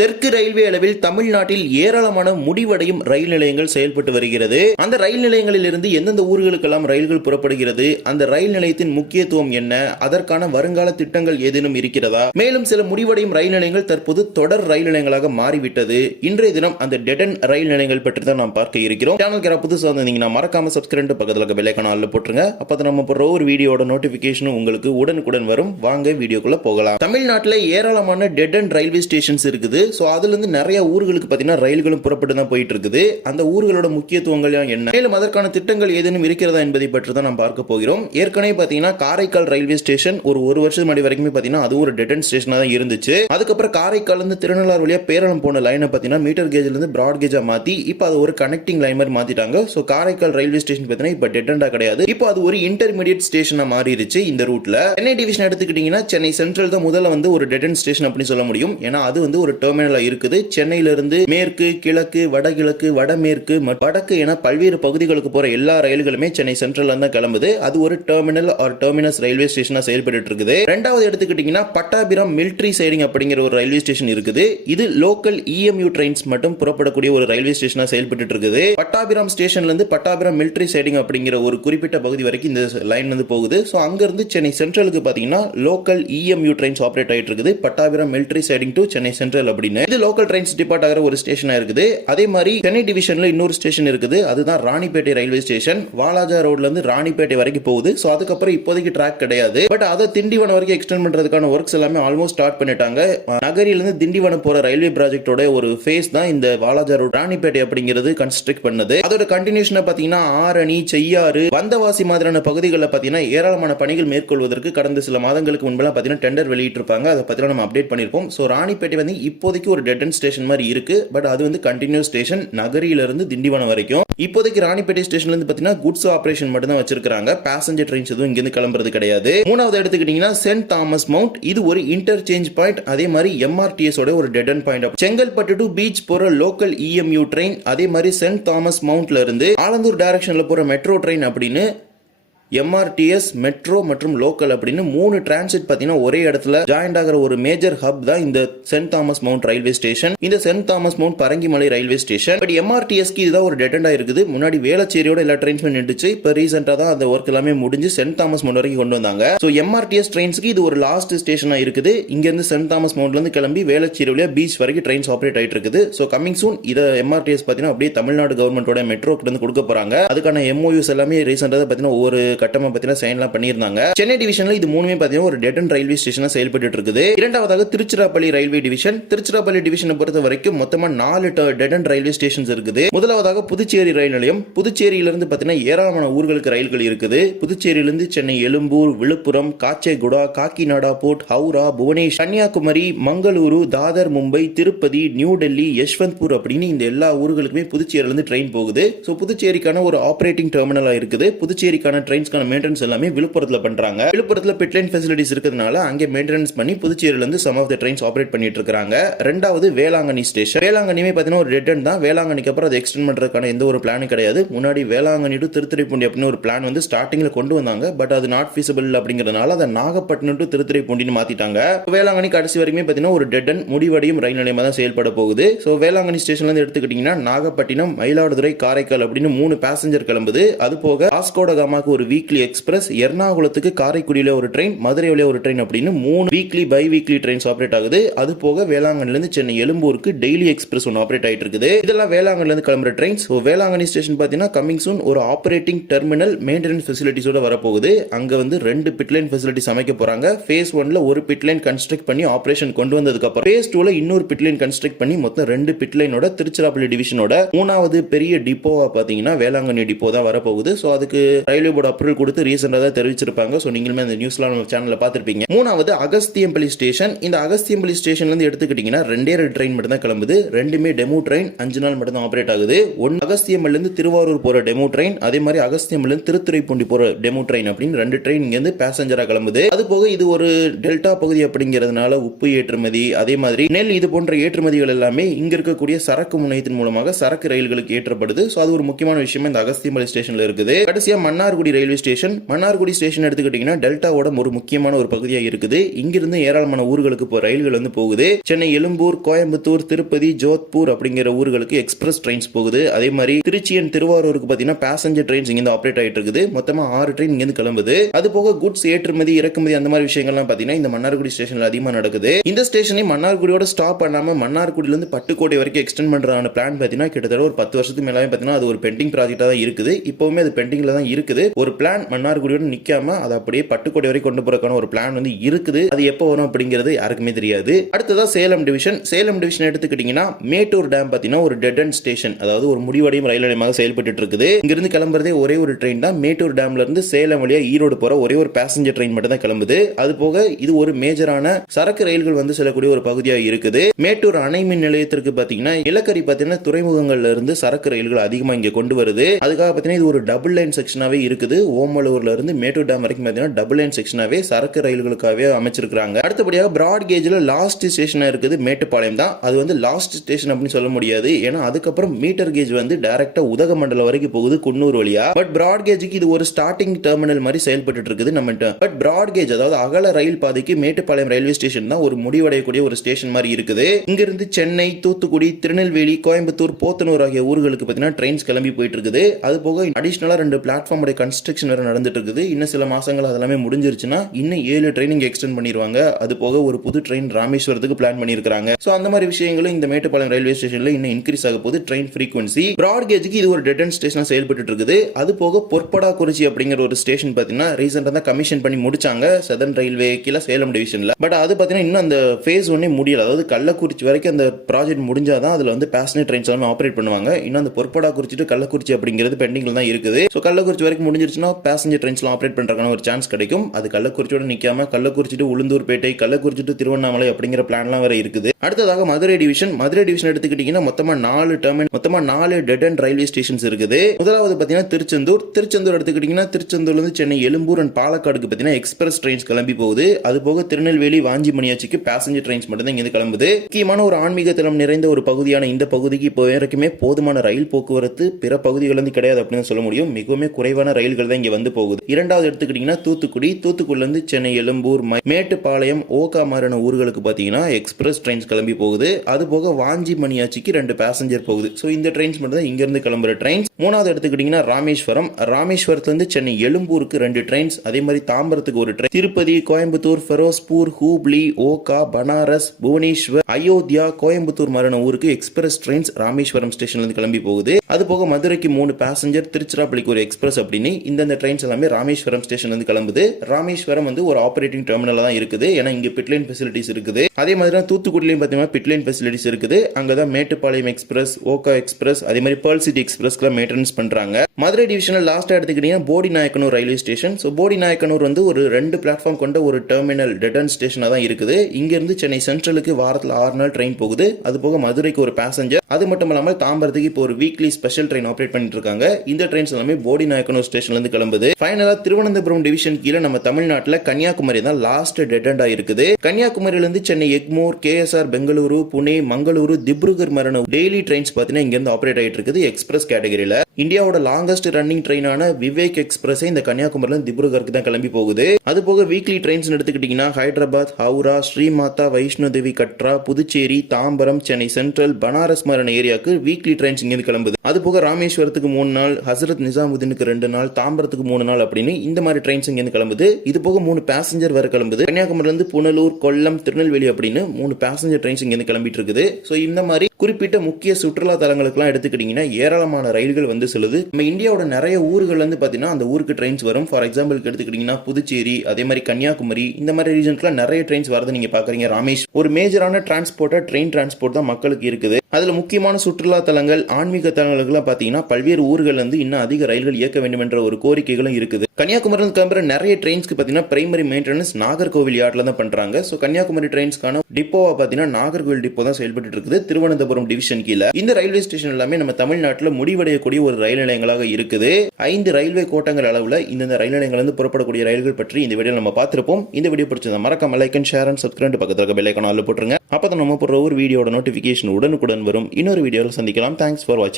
தெற்கு ரயில்வே அளவில் தமிழ்நாட்டில் ஏராளமான முடிவடையும் ரயில் நிலையங்கள் செயல்பட்டு வருகிறது. அந்த ரயில் நிலையங்களில் இருந்து எந்தெந்த ஊர்களுக்கெல்லாம் ரயில்கள் புறப்படுகிறது, அந்த ரயில் நிலையத்தின் முக்கியத்துவம் என்ன, அதற்கான வருங்கால திட்டங்கள் ஏதேனும் இருக்கிறதா, மேலும் சில முடிவடையும் ரயில் நிலையங்கள் தற்போது தொடர் ரயில் நிலையங்களாக மாறிவிட்டது. இன்றைய தினம் அந்த டெட் ரயில் நிலையங்கள் பற்றி தான் நாம் பார்க்க இருக்கிறோம். சேனலுக்கு புதுசாக வந்தீங்கன்னா மறக்காம சப்ஸ்கிரைப் பக்கத்தில் பெல் ஐகான் ஆல்ல போட்டுருங்க. அப்போ நம்ம போற ஒரு வீடியோட நோட்டிபிகேஷன் உங்களுக்கு உடனுக்குடன் வரும். வாங்க வீடியோக்குள்ள போகலாம். தமிழ்நாட்டில் ஏராளமான டெட் அண்ட் ரயில்வே ஸ்டேஷன்ஸ் இருக்குது. சோ அதுல இருந்து நிறைய ஊர்களுக்கு பாத்தீங்கன்னா ரயில்களும் புறப்பட்டு தான் போயிட்டு இருக்குது. அந்த ஊர்களோட முக்கியத்துவங்கள் என்ன, மேலும் அதற்கான திட்டங்கள் ஏதேனும் இருக்கிறதா என்பதை பற்றி தான் நாம் பார்க்க போகிறோம். ஏற்கனவே பாத்தீங்கன்னா காரைக்கால் ரயில்வே ஸ்டேஷன் ஒரு வருஷம் முன்னாடி வரைக்கும் பாத்தீங்கன்னா அது ஒரு டெட் அண்ட் ஸ்டேஷனா தான் இருந்துச்சு. அதுக்கப்புறம் காரைக்கால் இருந்து திருநள்ளாறு வழியா பேரளம் போன லைனை பாத்தீங்கன்னா மீட்டர் கேஜ்ல இருந்து பிராட் கேஜா மாத்தி இப்போ அது ஒரு கனெக்டிங் லைன் மாதிரி மாத்திட்டாங்க. சோ காரைக்கால் ரயில்வே ஸ்டேஷன் பாத்தீங்கன்னா இப்போ டெட் அண்டா கிடையாது, இப்போ அது ஒரு இன்டர்மீடியட் ஸ்டேஷனா மாறிடுச்சு. இந்த ரூட்ல சென்னை டிவிஷன் எடுத்துக்கிட்டீங்கன்னா சென்னை சென்ட்ரல் தான் முதல்ல ஒரு டெட் அண்ட் ஸ்டேஷன் அப்படின்னு சொல்ல முடியும். ஏன்னா அது ஒரு டெர்மினல் இருக்குது. சென்னையிலிருந்து மேற்கு, கிழக்கு, வடகிழக்கு, வடமேற்கு, வடக்கு என பல்வேறு பகுதிகளுக்கு போற எல்லா ரயில்களுமே சென்னை சென்ட்ரல்ல தான் கிளம்புது. அது ஒரு டெர்மினல் ஆர் டெர்மினஸ் ரயில்வே ஸ்டேஷனா செயல்பட்டு இருக்குது. ரெண்டாவது எடுத்துக்கிட்டீங்கன்னா பட்டாபிராம் மிலிட்டரி சைடிங் அப்படிங்கிற ஒரு ரயில்வே ஸ்டேஷன் இருக்குது. இது லோக்கல் இஎம்யூ ட்ரெயின்ஸ் மட்டும் புறப்படக்கூடிய ஒரு ரயில்வே ஸ்டேஷனா செயல்பட்டு இருக்குது. பட்டாபிராம் ஸ்டேஷன்ல இருந்து பட்டாபிராம் மிலிட்டரி சைடிங் அப்படிங்கிற ஒரு குறிப்பிட்ட பகுதி வரைக்கும் இந்த லைன் போகுது. சோ அங்க இருந்து சென்னை சென்ட்ரலுக்கு பாத்தீங்கன்னா லோக்கல் இஎம்யூ ட்ரெயின்ஸ் ஆபரேட் ஆயிட்டு இருக்குது. Pattabiram military siding to Chennai central அப்படின்னு இது லோக்கல் ட்ரெயின்ஸ் டிபார்ட் ஆகிற ஒரு ஸ்டேஷனா இருக்குது. அதே மாதிரி சென்னை டிவிஷன்ல இன்னொரு ஸ்டேஷன் இருக்குது. அதுதான் ராணிப்பேட்டை ரயில்வே ஸ்டேஷன். வாலாஜா ரோட்ல இருந்து ராணிப்பேட்டை வரைக்கும் போகுது. சோ அதுக்கப்புறம் இப்போதைக்கு ட்ராக் கிடையாது. பட் அதை திண்டிவனம் வரைக்கும் எக்ஸ்டெண்ட் பண்றதுக்கான ஒர்க்ஸ் எல்லாமே ஆல்மோஸ்ட் ஸ்டார்ட் பண்ணிட்டாங்க. நகரிலிருந்து திண்டிவனம் போற ரயில்வே ப்ராஜெக்டோட ஒரு ஃபேஸ் தான் இந்த வாலாஜா ரோட் ராணிப்பேட்டை அப்படிங்கிறது கன்ஸ்ட்ரக்ட் பண்ணது. அதோட கண்டினியூஷனா பாத்தீங்கன்னா ஆரணி, செய்யாறு, வந்தவாசி மாதிரியான பகுதிகளில் பாத்தீங்கன்னா ஏராளமான பணிகள் மேற்கொள்வதற்கு கடந்த சில மாதங்களுக்கு முன்பெல்லாம் பாத்தீங்கன்னா டெண்டர் வெளியிட்டிருப்பாங்க. அதை பத்தி நம்ம அப்டேட் பண்ணிருப்போம். சோ ராணிப்பேட்டை இப்போதைக்கு ஒரு டெட் அண்ட் ஸ்டேஷன் மாதிரி இருக்கு. பட் அது கண்டினியூஸ் ஸ்டேஷன் நகரியில இருந்து திண்டிவனம் வரைக்கும். இப்போதைக்கு ராணிப்பேட்டை ஸ்டேஷன்ல இருந்து பாத்தீங்கன்னா குட்ஸ் ஆபரேஷன் மட்டும் தான் வச்சிருக்காங்க. பேசஞ்சர் ட்ரெயின்ஸ் எதுவும் இங்க இருந்து கிளம்புறது கிடையாது. மூணாவது எடுத்துக்கிட்டீங்கன்னா சென்ட் தாமஸ் மவுண்ட். இது ஒரு இன்டர்சேஞ்ச் பாயிண்ட். அதே மாதிரி எம்ஆர்டிஎஸ் ஓட ஒரு dead end point. Chengalpattu to beach போற லோக்கல் இஎம்யூ ட்ரெயின், அதே மாதிரி சென்ட் தாமஸ் மவுண்ட்ல இருந்து ஆலந்தூர் டைரக்ஷன்ல போற மெட்ரோ ட்ரெயின் அப்படின்னு எம்ஆர்டிஎஸ், மெட்ரோ மற்றும் லோக்கல் அப்படின்னு 3 டிரான்சிட் பாத்தீங்கன்னா ஒரே இடத்துல ஜாயிண்ட் ஆகிற ஒரு மேஜர் ஹப் தான் இந்த saint Thomas Mount railway station. இந்த saint Thomas Mount Parangimalai railway station. But எம்ஆர்டிஎஸ்க்கு இதுதான் ஒரு டெட் அண்டா இருக்குது. முன்னாடி வேளச்சேரியோட எல்லா ட்ரெயின்ஸுமே நின்றுச்சு. இப்போ ரீசெண்டா தான் அந்த ஒர்க் எல்லாமே முடிஞ்சு சென்ட் தாமஸ் மவுண்ட் வரைக்கும் கொண்டு வந்தாங்க. ஸோ எம்ஆர்டிஎஸ் ட்ரெயின்ஸ்க்கு இது ஒரு லாஸ்ட் ஸ்டேஷனா இருக்குது. இங்க இருந்து சென்ட் தாமஸ் மவுண்ட்ல இருந்து கிளம்பி வேளச்சேரி வழியா பீச் வரைக்கும் ட்ரெயின்ஸ் ஆபரேட் ஆயிட்டு இருக்குது. ஸோ கமிங் சூன் இதை எம்ஆர்டிஎஸ் பாத்தீங்கன்னா அப்படியே தமிழ்நாடு கவர்மெண்டோட மெட்ரோக்கு இருந்து கொடுக்க போறாங்க. அதுக்கான எம்ஓயூஸ் எல்லாமே ரீசெண்டா பாத்தீங்கன்னா ஒவ்வொரு கட்டமா பாத்தீங்கன்னா சைன் பண்ணியிருந்தாங்க. சென்னை டிவிஷன்ல இது மூணுமே பாத்தீங்கன்னா ஒரு டெட் அண்ட் ரயில்வே ஸ்டேஷனா செயல்பட்டு இருக்குது. இரண்டாவதாக திருச்சிராப்பள்ளி ரயில்வே டிவிஷன். திருச்சிராப்பள்ளி டிவிஷனை பொறுத்த வரைக்கும் மொத்தமா 4 டெட் அண்ட் ரயில்வே ஸ்டேஷன்ஸ் இருக்குது. முதலாவதாக புதுச்சேரி ரயில் நிலையம். புதுச்சேரியிலிருந்து பாத்தீங்கன்னா ஏராளமான ஊர்களுக்கு ரயில்கள் இருக்குது. புதுச்சேரியிலிருந்து சென்னை எழும்பூர், விழுப்புரம், காச்சேகுடா, காக்கிநாடா போர்ட், ஹவுரா, புவனேஷ், கன்னியாகுமரி, மங்களூரு, தாதர், மும்பை, திருப்பதி, நியூ டெல்லி, யஷ்வந்த்பூர் அப்படின்னு இந்த எல்லா ஊர்களுக்குமே புதுச்சேரியிலிருந்து ட்ரெயின் போகுது. ஸோ புதுச்சேரிக்கான ஒரு ஆபரேட்டிங் டெர்மினலா இருக்குது. புதுச்சேரிக்கான ட்ரெயின்ஸ்க்கான மெயின்டெனன்ஸ் எல்லாமே விழுப்புரத்துல பண்றாங்க. விழுப்புரத்துல பிட்லைன் ஃபெசிலிட்டிஸ் இருக்கிறதுனால அங்கே மெயின்டெனன்ஸ் பண்ணி புதுச்சேரியில இருந்து some of the trains operate பண்ணிட்டு இருக்காங்க. ரெண்டாவது வேளாங்கண்ணி ஸ்டேஷன். வேளாங்கண்ணியே பாத்தீங்கன்னா ஒரு டெட் அண்ட் தான். வேளாங்கண்ணிக்கு அப்புறம் அதை எக்ஸ்டெண்ட் பண்றதுக்கான எந்த ஒரு பிளானும் கிடையாது. முன்னாடி வேளாங்கண்ணி டு திருத்துறைப்பூண்டி அப்படின்னு ஒரு பிளான் ஸ்டார்டிங்ல கொண்டு வந்தாங்க. பட் அது நாட் ஃபீஸிபிள் அப்படிங்கிறதுனால அதை நாகப்பட்டினம் டு திருத்துறைப்பூண்டின்னு மாத்திட்டாங்க. வேளாங்கண்ணி கடைசி வரைக்கும் பாத்தீங்கன்னா ஒரு டெட் அண்ட் முடிவடையும் ரயில் நிலையமா தான் செயல்பட போகுது. ஸோ வேளாங்கண்ணி ஸ்டேஷன்ல இருந்து எடுத்துக்கிட்டீங்கன்னா நாகப்பட்டினம், மயிலாடுதுறை, காரைக்கால் அப்படின்னு 3 பேசஞ்சர் கிளம்புது. அது போக வாஸ்கோடகாமாக்கு ஒரு வீக்லி எக்ஸ்பிரஸ், எர்ணாகுளத்துக்கு காரைக்குடியில ஒரு ட்ரெயின், மதுரையில ஒரு ட்ரெயின் அப்படின்னு 3 weekly biweekly trains operate ஆகுது. அது போக வேளாங்கண்ணில இருந்து சென்னை எழும்பூருக்கு டெய்லி எக்ஸ்பிரஸ் ஒன்று ஆபரேட் ஆயிட்டு இருக்குது. இதெல்லாம் வேளாங்கண்ணில இருந்து கிளம்புற ட்ரெயின்ஸ். வேளாங்கண்ணி ஸ்டேஷன் பாத்தீங்கன்னா கமிங் சூன் ஒரு ஆபரேட்டிங் டெர்மினல் மெயின்டெனன்ஸ் ஃபெசிலிட்டிஸோட வரப்போகுது. அங்க 2 பிட்லைன் ஃபெசிலிட்டிஸ் அமைக்க போறாங்க. ஃபேஸ் 1ல ஒரு பிட்லைன் கன்ஸ்ட்ரக்ட் பண்ணி ஆபரேஷன் கொண்டு வந்ததுக்கு அப்புறம் ஃபேஸ் 2ல இன்னொரு பிட்லைன் கன்ஸ்ட்ரக்ட் பண்ணி மொத்தம் 2 பிட்லைனோட திருச்சிராப்பள்ளி டிவிஷனோட 3வது பெரிய டிப்போவா பாத்தீங்கன்னா வேளாங்கண்ணி டிப்போ தான் வரப்போகுது. ஸோ அதுக்கு ரயில்வே போர்டு அப்ரூவல் கொடுத்து ரீசெண்டா தான் தெரிவிச்சிருப்பாங்க. ஸோ நீங்களுமே அந்த நியூஸ்ல நம்ம சேனல்ல பார்த்திருப்பீங்க. மூணாவது அகஸ்தியம்பள்ளி ஸ்டேஷன். இந்த அகஸ்தியம்பள்ளி ஸ்டேஷன்ல இருந்து எடுத்துக்கிட்டீங்கன்னா 2 ட்ரெயின் மட்டும் தான் கிளம்புது. 2மே டெமோ ட்ரெயின், 5 நாள் மட்டும் தான் ஆபரேட் ஆகுது. ஒன்னு அகஸ்தியம்பள்ளில இருந்து திருவாரூர் போற டெமோ ட்ரெயின், அதே மாதிரி அகஸ்தியம்பள்ளில இருந்து திருத்துறைப்பூண்டி போற டெமோ ட்ரெயின் அப்படின்னு 2 ட்ரெயின் இங்க இருந்து பேசஞ்சரா கிளம்புது. அது போக இது ஒரு டெல்டா பகுதி அப்படிங்கிறதுனால உப்பு ஏற்றுமதி, அதே மாதிரி நெல், இது போன்ற ஏற்றுமதிகள் எல்லாமே இங்க இருக்கக்கூடிய சரக்கு முனையத்தின் மூலமாக சரக்கு ரயில்களுக்கு ஏற்றப்படுது. ஸோ அது ஒரு முக்கியமான விஷயம் இந்த அகஸ்தியம்பள்ளி ஸ்டேஷன்ல இருக்குது. கடைசியா Mannargudi railway railway station. Mannargudi station எடுத்துக்கிட்டீங்கன்னா டெல்டாவோட ஒரு முக்கியமான ஒரு பகுதியாக இருக்குது. இங்கிருந்து ஏராளமான ஊர்களுக்கு இப்போ ரயில்கள் வந்து போகுது. சென்னை எழும்பூர், கோயம்புத்தூர், திருப்பதி, ஜோத்பூர் அப்படிங்கிற ஊர்களுக்கு எக்ஸ்பிரஸ் ட்ரெயின்ஸ் போகுது. அதே மாதிரி திருச்சி அண்ட் திருவாரூருக்கு பார்த்தீங்கன்னா பேசஞ்சர் ட்ரெயின்ஸ் இங்கிருந்து ஆப்ரேட் ஆகிட்டு இருக்குது. மொத்தமாக 6 ட்ரெயின் இங்கிருந்து கிளம்புது. அது போக குட்ஸ் ஏற்றுமதி இறக்குமதி அந்த மாதிரி விஷயங்கள்லாம் பார்த்தீங்கன்னா இந்த மன்னார்குடி ஸ்டேஷன்ல அதிகமாக நடக்குது. இந்த ஸ்டேஷனை மன்னார்குடியோட ஸ்டாப் பண்ணாம மன்னார்குடியிலிருந்து பட்டுக்கோட்டை வரைக்கும் எக்ஸ்டெண்ட் பண்றான பிளான் பார்த்தீங்கன்னா கிட்டத்தட்ட ஒரு 10 வருஷத்துக்கு மேலே பார்த்தீங்கன்னா அது ஒரு பெண்டிங் ப்ராஜெக்டா தான் இருக்குது. இப்பவுமே அது பெண்டிங்ல தான் இருக்குது. ஒரு பிளான் மன்னார்குடியோட நிக்காம அதை அப்படியே பட்டுக்கோட்டை வரை கொண்டு போறதுக்கான ஒரு பிளான் வந்து இருக்குது. அது எப்போ வரும் அப்படிங்கிறது யாருக்குமே தெரியாது. அடுத்ததா சேலம் டிவிஷன். சேலம் டிவிஷன் எடுத்துக்கிட்டீங்கன்னா மேட்டூர் டேம் பார்த்தீங்கன்னா ஒரு டெட் அண்ட் ஸ்டேஷன், அதாவது ஒரு முடிவடையும் ரயில் நிலையமாக செயல்பட்டு இருக்குது. இங்கிருந்து கிளம்புறதே ஒரே ஒரு ட்ரெயின் தான். மேட்டூர் டேம்ல இருந்து சேலம் வழியா ஈரோடு போற ஒரே ஒரு பேசஞ்சர் ட்ரெயின் மட்டும் தான் கிளம்புது. அது போக இது ஒரு மேஜரான சரக்கு ரயில்கள் வந்து செல்லக்கூடிய ஒரு பகுதியாக இருக்குது. மேட்டூர் அணை மின் நிலையத்திற்கு பார்த்தீங்கன்னா நிலக்கரி பார்த்தீங்கன்னா துறைமுகங்கள்ல இருந்து சரக்கு ரயில்கள் அதிகமாக இங்க கொண்டு வருது. அதுக்காக பார்த்தீங்கன்னா இது ஒரு டபுள் லைன் செக்ஷனாவே இருக்குது. ஓமலூர்ல இருந்து மேட்டூர் டேம் வரைக்கும் பார்த்தீங்கன்னா டபுள் லைன் செக்ஷனாவே சரக்கு ரயில்களுக்காகவே அமைச்சிருக்காங்க. அடுத்தபடியாக பிராட் கேஜ்ல லாஸ்ட் ஸ்டேஷனா இருக்குது மேட்டுப்பாளையம் தான். அது வந்து லாஸ்ட் ஸ்டேஷன் அப்படின்னு சொல்ல முடியாது. ஏன்னா அதுக்கப்புறம் மீட்டர் கேஜ் வந்து டைரக்டா உதகமண்டலம் வரைக்கும் போகுது குன்னூர் வழியா. பட் பிராட் கேஜுக்கு இது ஒரு ஸ்டார்டிங் டெர்மினல் மாதிரி செயல்பட்டு இருக்குது நம்ம. பட் பிராட் கேஜ் அதாவது அகல ரயில் பாதைக்கு மேட்டுப்பாளையம் ரயில்வே ஸ்டேஷன் தான் ஒரு முடிவடையக்கூடிய ஒரு ஸ்டேஷன் மாதிரி இருக்குது. இங்கிருந்து சென்னை, தூத்துக்குடி, திருநெல்வேலி, கோயம்புத்தூர், போத்தனூர் ஆகிய ஊர்களுக்கு பார்த்தீங்கன்னா ட்ரெயின்ஸ் கிளம்பி போயிட்டு இருக்குது. அது போக அடிஷனலா 2 பிளாட்ஃபார்ம் கன்ஸ்ட்ரக்ஷன் வேற நடந்துட்டு இருக்குது. இன்னும் சில மாசங்கள் அதெல்லாமே முடிஞ்சிருச்சுன்னா இன்னும் 7 ட்ரெயின் இங்க எக்ஸ்டெண்ட் பண்ணிடுவாங்க. அது போக ஒரு புது ட்ரெயின் ராமேஸ்வரத்துக்கு பிளான் பண்ணியிருக்காங்க. சோ அந்த மாதிரி விஷயங்களும் இந்த மேட்டுப்பாளையம் ரயில்வே ஸ்டேஷன்ல இன்னும் இன்க்ரீஸ் ஆக போகுது ட்ரெயின் ஃப்ரீக்வன்சி. பிராட் கேஜுக்கு இது ஒரு டெட் அண்ட் ஸ்டேஷனா செயல்பட்டு இருக்குது. அது போக பொற்படா குறிச்சி அப்படிங்கிற ஒரு ஸ்டேஷன் பார்த்தீங்கன்னா ரீசெண்டா தான் கமிஷன் பண்ணி முடிச்சாங்க சதர்ன் ரயில்வே கீழ சேலம் டிவிஷன்ல. பட் அது பார்த்தீங்கன்னா இன்னும் அந்த ஃபேஸ் 1 முடியல. அதாவது கள்ளக்குறிச்சி வரைக்கும் அந்த ப்ராஜெக்ட் முடிஞ்சாதான் அதுல வந்து பேசஞ்சர் ட்ரெயின்ஸ் எல்லாம் ஆப்ரேட் பண்ணுவாங்க. இன்னும் அந்த பொற்படா குறிச்சிட்டு கள்ளக்குறிச்சி அப்படிங்கிறது பெண்டிங்ல தான் இருக்குது. சோ கள்ளக்குறிச்சி வரைக்கும் முடிஞ்சிருச்சுன்னா பேசஞ்சர் ட்ரெயின்ஸ்லாம் ஆப்ரேட் பண்றதுக்கான ஒரு சான்ஸ் கிடைக்கும். அது கள்ளக்குறிச்சியோட நிக்காம கள்ளக்குறிச்சி டு உளுந்தூர்பேட்டை, கள்ளக்குறிச்சி டு திருவண்ணாமலை அப்படிங்கிற பிளான்லாம் வேற இருக்குது. அடுத்ததாக மதுரை டிவிஷன். மதுரை டிவிஷன் எடுத்துக்கிட்டீங்கன்னா மொத்தமா 4 டெட் அண்ட் ரயில்வே ஸ்டேஷன்ஸ் இருக்குது. முதலாவது பார்த்தீங்கன்னா திருச்செந்தூர். திருச்செந்தூர் எடுத்துக்கிட்டீங்கன்னா திருச்செந்தூர்ல இருந்து சென்னை எழும்பூர் அண்ட் பாலக்காடுக்கு பார்த்தீங்கன்னா எக்ஸ்பிரஸ் ட்ரெயின்ஸ் கிளம்பி போகுது. அது போக திருநெல்வேலி, வாஞ்சிமணியாச்சிக்கு பேசஞ்சர் ட்ரெயின்ஸ் மட்டும் தான் இங்க கிளம்புது. முக்கியமான ஒரு ஆன்மீக தலம் நிறைந்த ஒரு பகுதியான இந்த பகுதிக்கு இப்போ வரைக்குமே போதுமான ரயில் போக்குவரத்து பிற பகுதிகள் வந்து கிடையாது அப்படின்னு சொல்ல முடியும். மிகவும் குறைவான ரயில்கள் தான் இங்க வந்து போகுது. இரண்டாவது எடுத்துக்கிட்டீங்கன்னா தூத்துக்குடி. தூத்துக்குடில இருந்து சென்னை எழும்பூர், மேட்டுப்பாளையம், ஓகா மாதிரியான ஊர்களுக்கு பார்த்தீங்கன்னா எக்ஸ்பிரஸ் ட்ரெயின்ஸ் கிளம்பி போகுது. அது போக வாஞ்சி மணியாச்சிக்கு 2 பேசஞ்சர் போகுது. ஸோ இந்த ட்ரெயின்ஸ் மட்டும் தான் இங்க இருந்து கிளம்புற ட்ரெயின்ஸ். மூணாவது எடுத்துக்கிட்டீங்கன்னா ராமேஸ்வரம். ராமேஸ்வரத்துல இருந்து சென்னை எழும்பூருக்கு 2 ட்ரெயின்ஸ். அதே மாதிரி தாம்பரத்துக்கு ஒரு ட்ரெயின். திருப்பதி, கோயம்புத்தூர், ஃபெரோஸ்பூர், ஹூப்ளி, ஓகா, பனாரஸ், புவனேஸ்வர், அயோத்தியா, கோயம்புத்தூர் மாதிரியான ஊருக்கு எக்ஸ்பிரஸ் ட்ரெயின்ஸ் ராமேஸ்வரம் ஸ்டேஷன்ல இருந்து கிளம்பி போகுது. அது போக மதுரைக்கு 3 பேசஞ்சர், திருச்சிராப்பள்ளிக்கு ஒரு எக்ஸ்பிரஸ் அப்படின்னு இந்த ட்ரெயின்ஸ் எல்லாமே ராமேஸ்வரம் ஸ்டேஷன்ல இருந்து கிளம்புது. ராமேஸ்வரம் வந்து ஒரு ஆபரேட்டிங் டெர்மினல் தான் இருக்குது. ஏன்னா இங்க பிட்லைன் ஃபெசிலிட்டிஸ் இருக்குது. அதே மாதிரி தான் தூத்துக்குடியிலும் பார்த்தீங்கன்னா பிட்லைன் ஃபெசிலிட்டிஸ் இருக்குது. அங்கதான் மேட்டுப்பாளையம் எக்ஸ்பிரஸ், ஓகா எக்ஸ்பிரஸ், அதே மாதிரி பேர்ல் சிட்டி எக்ஸ்பிரஸ்க்குலாம் மெயின்டெனன்ஸ் பண்றாங்க. மதுரை டிவிஷனில் லாஸ்டா எடுத்துக்கிட்டீங்கன்னா போடி நாயக்கனூர் ரயில்வே ஸ்டேஷன். ஸோ போடி நாயக்கனூர் வந்து ஒரு 2 பிளாட்ஃபார்ம் கொண்ட ஒரு டெர்மினல் டெட் அண்ட் ஸ்டேஷனாக தான் இருக்குது. இங்க இருந்து சென்னை சென்ட்ரலுக்கு வாரத்தில் 6 நாள் ட்ரெயின் போகுது. அது போக மதுரைக்கு ஒரு பேசஞ்சர். அது மட்டும் இல்லாமல் தாம்பரத்துக்கு இப்போ ஒரு வீக்லி ஸ்பெஷல் ட்ரெயின் ஆப்ரேட் பண்ணிட்டு இருக்காங்க. இந்த ட்ரெயின்ஸ் எல்லாமே போடி நாயக்கனூர் ஸ்டேஷன்ல இருந்து கிளம்புது. ஃபைனலா திருவனந்தபுரம் டிவிஷன் கீழே நம்ம தமிழ்நாட்டில் கன்னியாகுமரி தான் லாஸ்ட் டெட் அண்டா இருக்குது. கன்னியாகுமரியில இருந்து சென்னை எக்மோர், கேஎஸ்ஆர், பெங்களூரு, புனே, மங்களூரு, திப்ருகர் மரண டெய்லி ட்ரெயின்ஸ் பார்த்தீங்கன்னா இங்க இருந்து ஆப்ரேட் ஆயிட்டு இருக்குது எக்ஸ்பிரஸ் கேட்டகரியில. இந்தியாவோட லாங்கஸ்ட் ரன்னிங் ட்ரெயினான விவேக் எக்ஸ்பிரஸ் இந்த கன்னியாகுமரியில திப்ருகருக்கு தான் கிளம்பி போகுது. அது போக வீக்லி ட்ரெயின்ஸ் எடுத்துக்கிட்டீங்கன்னா ஹைதராபாத், ஹவுரா, ஸ்ரீமாதா, வைஷ்ணோதேவி கட்ரா, புதுச்சேரி, தாம்பரம், சென்னை சென்ட்ரல், பனாரஸ் மாதிரியான ஏரியாவுக்கு வீக்லி ட்ரெயின்ஸ் இங்க கிளம்புது. அது போக ராமேஸ்வரத்துக்கு 3 நாள், ஹசரத் நிசாமுதீனுக்கு 2 நாள், தாம்பரத்துக்கு 3 நாள் அப்படின்னு இந்த மாதிரி ட்ரெயின்ஸ் இங்க கிளம்புது. இது போக 3 பேசஞ்சர் வர கிளம்புது. கன்னியாகுமரியில இருந்து புனலூர், கொல்லம், திருநெல்வேலி அப்படின்னு 3 பேசஞ்சர் ட்ரெயின்ஸ் இங்க கிளம்பிட்டு இருக்குது. ஸோ இந்த மாதிரி குறிப்பிட்ட முக்கிய சுற்றுலா தலங்களுக்குலாம் எடுத்துக்கிட்டீங்கன்னா ஏராளமான ரயில்கள் வந்து செல்லுது. நம்ம இந்தியாவோட நிறைய ஊர்கள் வந்து பார்த்தீங்கன்னா அந்த ஊருக்கு ட்ரெயின்ஸ் வரும். ஃபார் எக்ஸாம்பிளுக்கு எடுத்துக்கிட்டீங்கன்னா புதுச்சேரி, அதே மாதிரி கன்னியாகுமரி, இந்த மாதிரி ரீஜனுக்குலாம் நிறைய ட்ரெயின்ஸ் வரது நீங்க பாக்குறீங்க. ராமேஷ் ஒரு மேஜரான டிரான்ஸ்போர்ட்டா ட்ரெயின் டிரான்ஸ்போர்ட் தான் மக்களுக்கு இருக்குது. அதுல முக்கியமான சுற்றுலா தலங்கள், ஆன்மீக தலங்களுக்குலாம் பார்த்தீங்கன்னா பல்வேறு ஊர்கள் வந்து இன்னும் அதிக ரயில்கள் இயக்க வேண்டும் என்ற ஒரு கோரிக்கைகளும் இருக்குது. கன்னியாகுமரியில் கிளம்புற நிறைய ட்ரெயின்ஸ்க்கு பார்த்தீங்கன்னா பிரைமரி மெயின்டெனன்ஸ் நாகர்கோவில் யார்ட்ல தான் பண்றாங்க. ஸோ கன்னியாகுமரி ட்ரெயின்ஸ்க்கான டிப்போவா பார்த்தீங்கன்னா நாகர்கோவில் டிப்போ தான் செயல்பட்டு இருக்குது திருவனந்தபுரம் டிவிஷன் கீழே. இந்த ரயில்வே ஸ்டேஷன் எல்லாமே நம்ம தமிழ்நாட்டில் முடிவடையக்கூடிய ஒரு ரயில் நிலையங்களாக இருக்குது. 5 ரயில்வே கோட்டங்கள் அளவுல இந்த ரயில் நிலையங்கள் வந்து புறப்படக்கூடிய ரயில்கள் பற்றி இந்த வீடியோ நம்ம பார்த்திருப்போம். இந்த வீடியோ பிடிச்சதா மறக்காம like and share and subscribe பக்கத்துல இருக்க பெல் ஐகான் ஆல்ல போட்டுருங்க. அப்பதான் நம்ம போடுற ஒரு வீடியோட நோட்டிபிகேஷன் உடனுக்குடன் வரும். இன்னொரு வீடியோவில் சந்திக்கலாம். தேங்க்ஸ் ஃபார் வாட்சிங்.